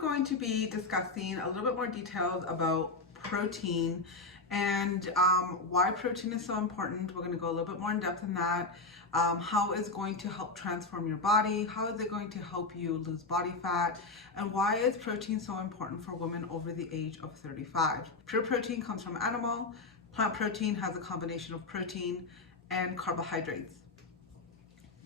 going to be discussing a little bit more details about protein and why protein is so important. We're going to go a little bit more in depth in that. How it's going to help transform your body, how is it going to help you lose body fat, and why is protein so important for women over the age of 35. Pure protein comes from animal. Plant protein has a combination of protein and carbohydrates.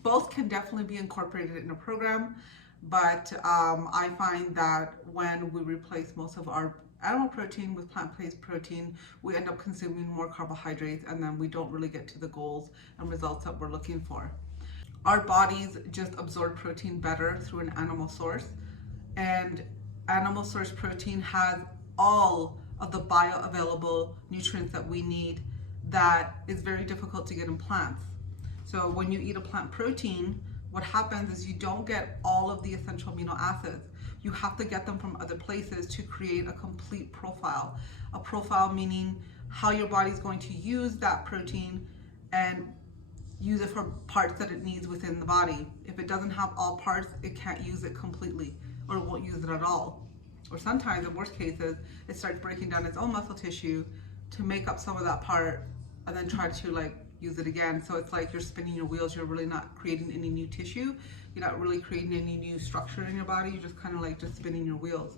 Both can definitely be incorporated in a program, but I find that when we replace most of our animal protein with plant-based protein, we end up consuming more carbohydrates, and then we don't really get to the goals and results that we're looking for. Our bodies just absorb protein better through an animal source, and animal source protein has all of the bioavailable nutrients that we need that is very difficult to get in plants. So when you eat a plant protein, what happens is you don't get all of the essential amino acids. You have to get them from other places to create a complete profile. A profile meaning how your body is going to use that protein and use it for parts that it needs within the body. If it doesn't have all parts, it can't use it completely, or it won't use it at all. Or sometimes, in worst cases, it starts breaking down its own muscle tissue to make up some of that part and then try to use it again. So it's like you're spinning your wheels. You're really not creating any new tissue. You're not really creating any new structure in your body. You're just kind of just spinning your wheels.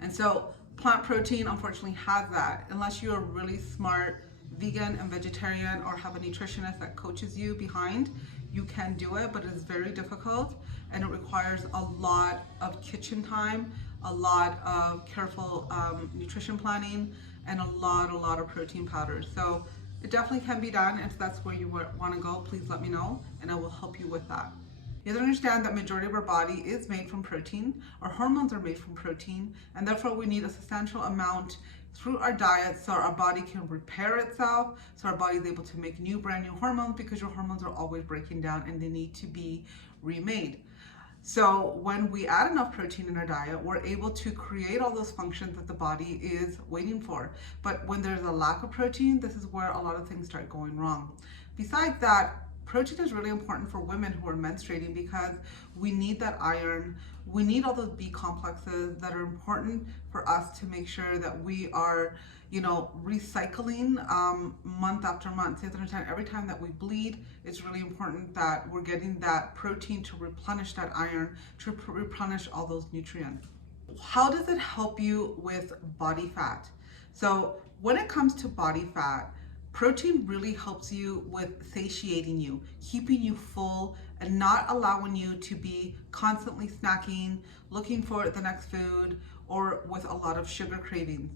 And so plant protein unfortunately has that. Unless you're a really smart vegan and vegetarian or have a nutritionist that coaches you behind, you can do it, but it is very difficult and it requires a lot of kitchen time, a lot of careful nutrition planning, and a lot of protein powders. So it definitely can be done, and if that's where you want to go, please let me know and I will help you with that. You have to understand that majority of our body is made from protein. Our hormones are made from protein, and therefore we need a substantial amount through our diet so our body can repair itself, so our body is able to make brand new hormones, because your hormones are always breaking down and they need to be remade. So when we add enough protein in our diet, we're able to create all those functions that the body is waiting for. But when there's a lack of protein, this is where a lot of things start going wrong. Besides that, protein is really important for women who are menstruating, because we need that iron. We need all those B complexes that are important for us to make sure that we are, recycling month after month. So you have to understand, every time that we bleed, it's really important that we're getting that protein to replenish that iron, to replenish all those nutrients. How does it help you with body fat? So when it comes to body fat, protein really helps you with satiating you, keeping you full, and not allowing you to be constantly snacking, looking for the next food, or with a lot of sugar cravings.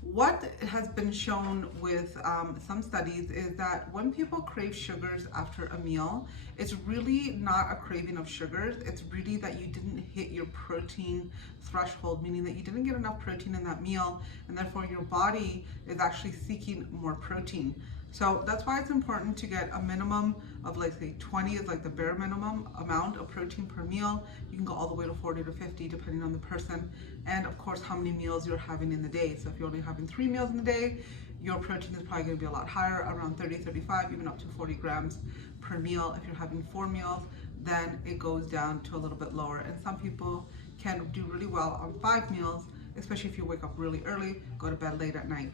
What has been shown with some studies is that when people crave sugars after a meal, it's really not a craving of sugars. It's really that you didn't hit your protein threshold, meaning that you didn't get enough protein in that meal, and therefore your body is actually seeking more protein. So that's why it's important to get a minimum of, say 20 is the bare minimum amount of protein per meal. You can go all the way to 40 to 50 depending on the person, and of course how many meals you're having in the day. So if you're only having 3 meals in the day, your protein is probably going to be a lot higher, around 30, 35, even up to 40 grams per meal. If you're having 4 meals, then it goes down to a little bit lower. And some people can do really well on 5 meals, especially if you wake up really early, go to bed late at night.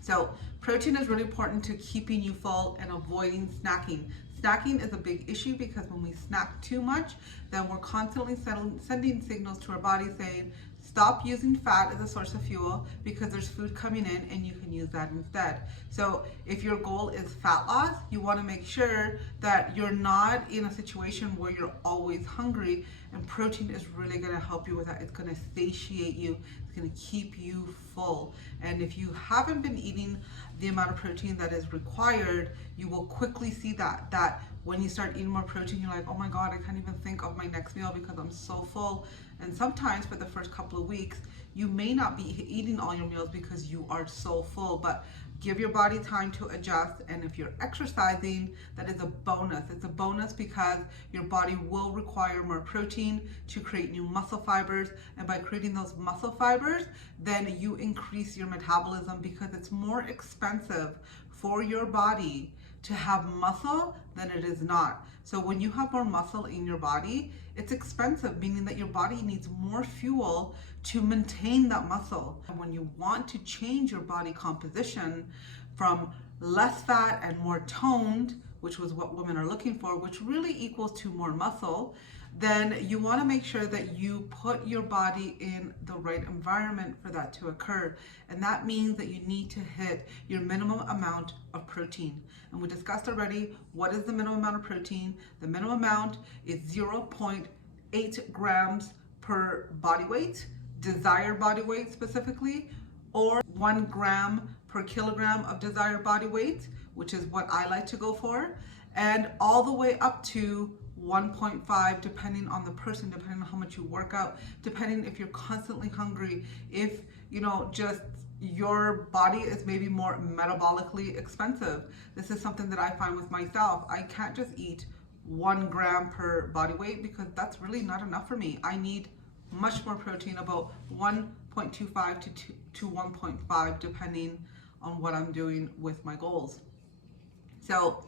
So protein is really important to keeping you full and avoiding snacking. Snacking is a big issue, because when we snack too much, then we're constantly sending signals to our body saying, stop using fat as a source of fuel, because there's food coming in and you can use that instead. So if your goal is fat loss, you want to make sure that you're not in a situation where you're always hungry, and protein is really going to help you with that. It's going to satiate you. It's going to keep you full. And if you haven't been eating the amount of protein that is required, you will quickly see that when you start eating more protein, you're like, oh my God, I can't even think of my next meal because I'm so full. And sometimes for the first couple of weeks, you may not be eating all your meals because you are so full, but give your body time to adjust. And if you're exercising, that is a bonus. It's a bonus because your body will require more protein to create new muscle fibers. And by creating those muscle fibers, then you increase your metabolism, because it's more expensive for your body to have muscle than it is not. So when you have more muscle in your body, it's expensive, meaning that your body needs more fuel to maintain that muscle. And when you want to change your body composition from less fat and more toned, which was what women are looking for, which really equals to more muscle, then you want to make sure that you put your body in the right environment for that to occur. And that means that you need to hit your minimum amount of protein. And we discussed already, what is the minimum amount of protein? The minimum amount is 0.8 grams per body weight, desired body weight specifically, or 1 gram per kilogram of desired body weight, which is what I like to go for, and all the way up to 1.5, depending on the person, depending on how much you work out, depending if you're constantly hungry, if just your body is maybe more metabolically expensive. This is something that I find with myself. I can't just eat 1 gram per body weight because that's really not enough for me. I need much more protein, about 1.25 to 1.5, depending on what I'm doing with my goals. So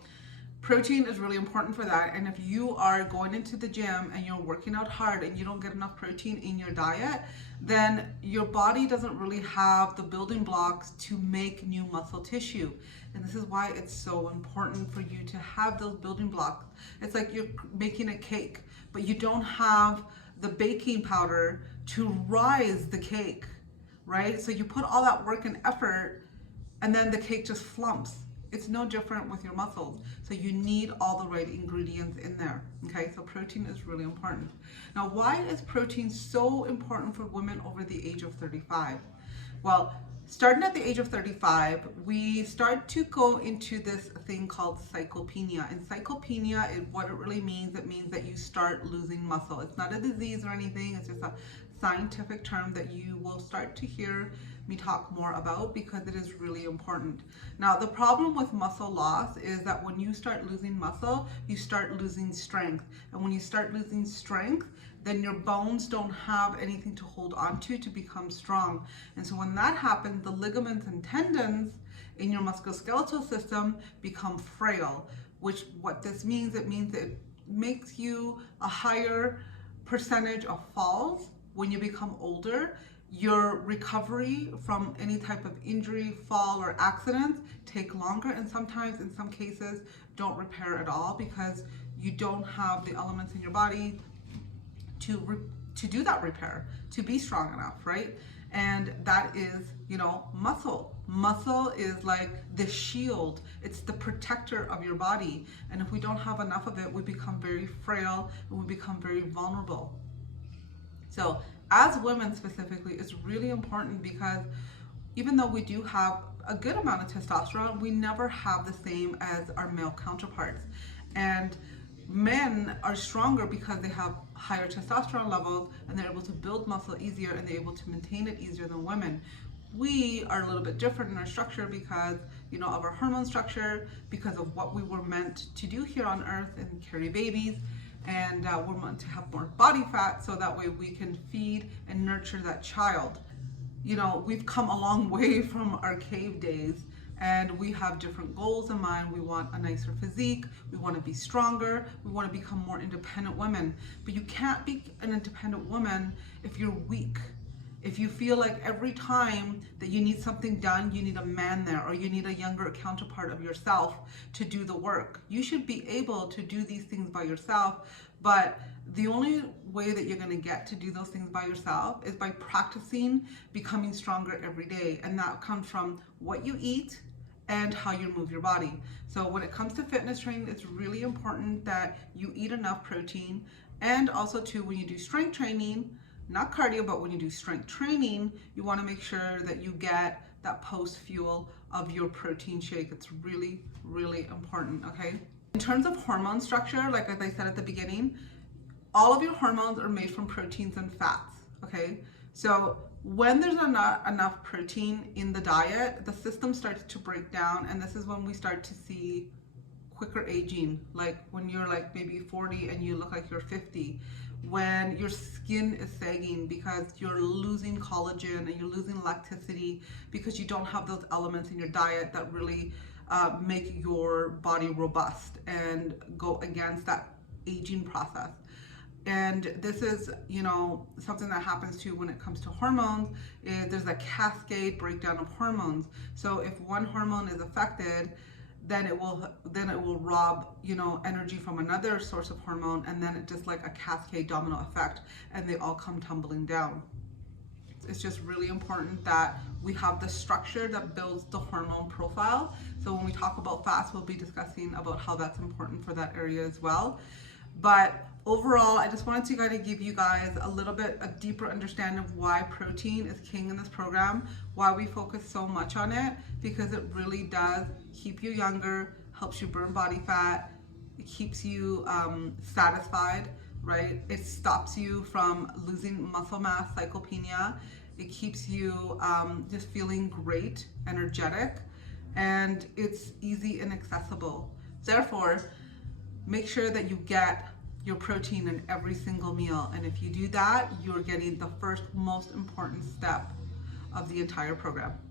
protein is really important for that. And if you are going into the gym and you're working out hard and you don't get enough protein in your diet, then your body doesn't really have the building blocks to make new muscle tissue. And this is why it's so important for you to have those building blocks. It's like you're making a cake, but you don't have the baking powder to rise the cake, right? So you put all that work and effort and then the cake just flumps. It's no different with your muscles. So you need all the right ingredients in there. Okay, so protein is really important. Now, why is protein so important for women over the age of 35? Well, starting at the age of 35, we start to go into this thing called sarcopenia. And sarcopenia is what it really means. It means that you start losing muscle. It's not a disease or anything. It's just a scientific term that you will start to hear me talk more about because it is really important. Now, the problem with muscle loss is that when you start losing muscle, you start losing strength. And when you start losing strength, then your bones don't have anything to hold on to become strong. And so when that happens, the ligaments and tendons in your musculoskeletal system become frail, which what this means, it means it makes you a higher percentage of falls when you become older. Your recovery from any type of injury, fall, or accident take longer, and sometimes in some cases don't repair at all because you don't have the elements in your body to do that repair, to be strong enough, right? And that is, muscle. Muscle is like the shield. It's the protector of your body. And if we don't have enough of it, we become very frail and we become very vulnerable. So as women specifically, it's really important because even though we do have a good amount of testosterone, we never have the same as our male counterparts. And men are stronger because they have higher testosterone levels and they're able to build muscle easier and they're able to maintain it easier than women. We are a little bit different in our structure because, of our hormone structure, because of what we were meant to do here on earth and carry babies. And we're meant to have more body fat so that way we can feed and nurture that child. We've come a long way from our cave days and we have different goals in mind. We want a nicer physique, we want to be stronger, we want to become more independent women. But you can't be an independent woman if you're weak. If you feel like every time that you need something done, you need a man there or you need a younger counterpart of yourself to do the work. You should be able to do these things by yourself, but the only way that you're going to get to do those things by yourself is by practicing becoming stronger every day. And that comes from what you eat and how you move your body. So when it comes to fitness training, it's really important that you eat enough protein. And also too, when you do strength training, not cardio, but when you do strength training, you want to make sure that you get that post fuel of your protein shake. It's really, really important, okay? In terms of hormone structure, like as I said at the beginning, all of your hormones are made from proteins and fats, okay? So when there's not enough protein in the diet, the system starts to break down, and this is when we start to see quicker aging, like when you're like maybe 40 and you look like you're 50. When your skin is sagging because you're losing collagen and you're losing elasticity because you don't have those elements in your diet that really make your body robust and go against that aging process. And this is, you know, something that happens too when it comes to hormones, is there's a cascade breakdown of hormones. So if one hormone is affected, then it will rob, you know, energy from another source of hormone, and then it just like a cascade domino effect, and they all come tumbling down. It's just really important that we have the structure that builds the hormone profile. So when we talk about fast, we'll be discussing about how that's important for that area as well. But overall, I just wanted to kind of give you guys a deeper understanding of why protein is king in this program, why we focus so much on it, because it really does keep you younger, helps you burn body fat, it keeps you satisfied, right? It stops you from losing muscle mass, sarcopenia. It keeps you just feeling great, energetic, and it's easy and accessible. Therefore, make sure that you get your protein in every single meal. And if you do that, you're getting the first most important step of the entire program.